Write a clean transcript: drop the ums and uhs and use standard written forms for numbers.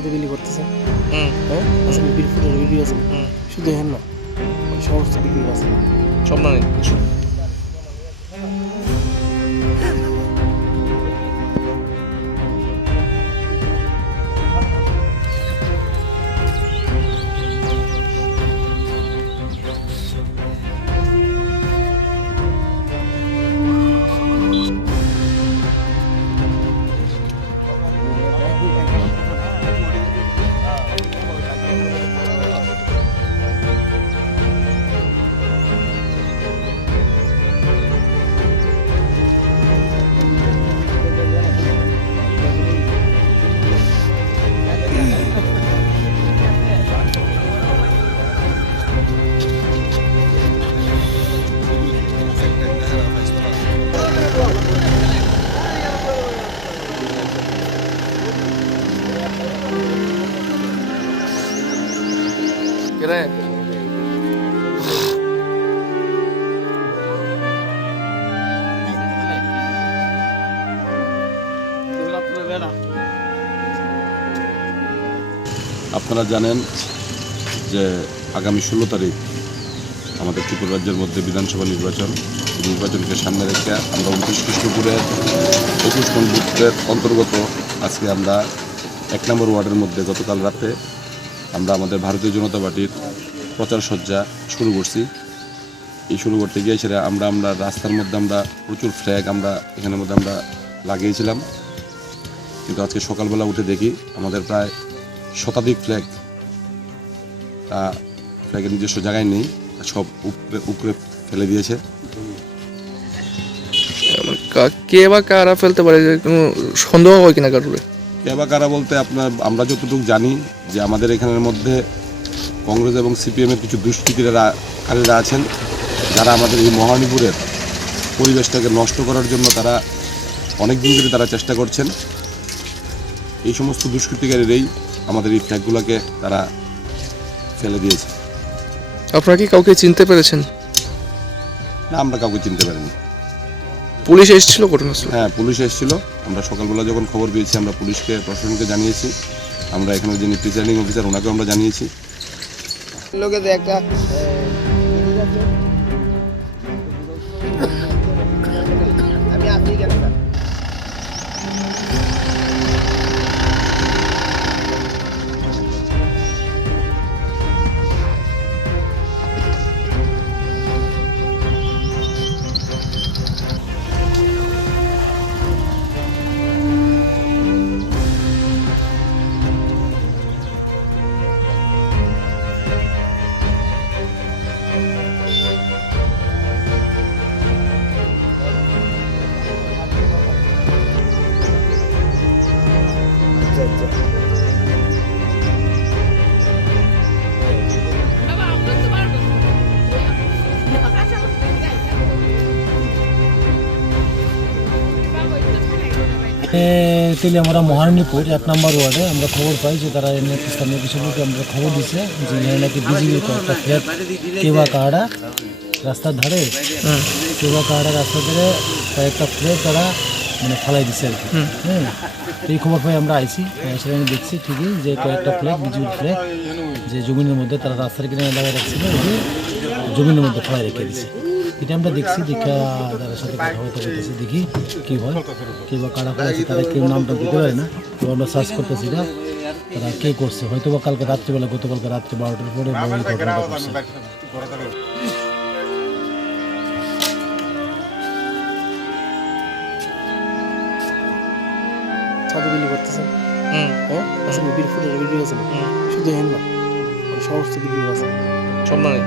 ছাদে বিলি করতেছে। হ্যাঁ আচ্ছা বিলফুটের ভিডিও আছে শুধু হেন না সমস্ত ভিডিও আছে সব না নেই Kira আপনারা জানেন যে আগামী 16 তারিখ আমাদের ত্রিপুরা রাজ্যের মধ্যে বিধানসভা নির্বাচনকে সামনে রেখে আমরা 29 কৃষ্ণপুরের 21 নং বুথের অন্তর্গত আজকে আমরা 1 নম্বর ওয়ার্ডের মধ্যে গতকাল রাতে আমরা আমাদের ভারতীয় জনতা পার্টির প্রচার সজ্জা শুরু করছি। এই শুরু করতে গিয়ে সেটা আমরা রাস্তার মধ্যে আমরা প্রচুর ফ্ল্যাগ আমরা এখানের মধ্যে আমরা লাগিয়েছিলাম, কিন্তু আজকে সকালবেলা উঠে দেখি আমাদের প্রায় শতাধিক ফ্ল্যাগের নিজস্ব জায়গায় নেই, সব উপরে ফেলে দিয়েছে। কে বা কারা ফেলতে পারে, কোনো সন্দেহ হয় কিনা কারোর? কে বা কারা বলতে আমরা যতটুকু জানি যে আমাদের এখানের মধ্যে কংগ্রেস এবং সিপিএমের কিছু দুষ্কৃতিকারীরা আছেন, যারা আমাদের এই মহানীপুরের পরিবেশটাকে নষ্ট করার জন্য তারা অনেক দিন ধরে তারা চেষ্টা করছেন। এই সমস্ত দুষ্কৃতিকারীরাই আমাদের এই ফ্ল্যাগগুলোকে তারা ফেলে দিয়েছে। আপনারা কি কাউকে চিনতে পেরেছেন? না, আমরা কাউকে চিনতে পারিনি। পুলিশ এসেছিল ঘটনাস্থলে? হ্যাঁ, পুলিশ এসেছিল। আমরা সকালবেলা যখন খবর পেয়েছি আমরা পুলিশকে, প্রশাসনকে জানিয়েছি। আমরা এখানে যিনি প্রিসাইডিং অফিসার ওনাকেও আমরা জানিয়েছি। একটা আমি আসি কেন তেলিয়ামারা মহারানীপুর 1 নম্বর ওয়ার্ডে আমরা খবর পাই যে তারা স্থানীয় কিছু লোক আমরা খবর দিচ্ছে যে এখানে নাকি বিজেপির কয়েকটা ফ্ল্যাগ কেবা কাহাড়া রাস্তার ধারে রাস্তার ধারে কয়েকটা ফ্ল্যাগ তারা মানে ফালাই দিচ্ছে আর কি। হ্যাঁ, এই খবর পাই আমরা আইছি, সেখানে দেখছি ঠিকই যে কয়েকটা ফ্ল্যাগ বিজেপির ফ্ল্যাগ যে জমিনের মধ্যে তারা রাস্তার কিনারে লাগাই রাখছিল, যে জমিনের মধ্যে ফালাই রেখে দিচ্ছে। এটা আমরা দেখছি, দেখা যারা সাথে কথাবার্তা বলতেছি, দেখি কী হয়, কে বা কারা করেছে তারা কেউ নামটা দিতে পারে না। তো আমরা সার্চ করতেছি না তারা কে করছে, হয়তো বা কালকে রাত্রিবেলা, গতকালকে রাত্রে 12টার পরে ওই ঘটনাটা করছে। ছাদে বিলি করতেছে। হ্যাঁ আচ্ছা বিলফুটের ভিডিও আছে শুধু হেন না সমস্ত ভিডিও আছে সব না নেই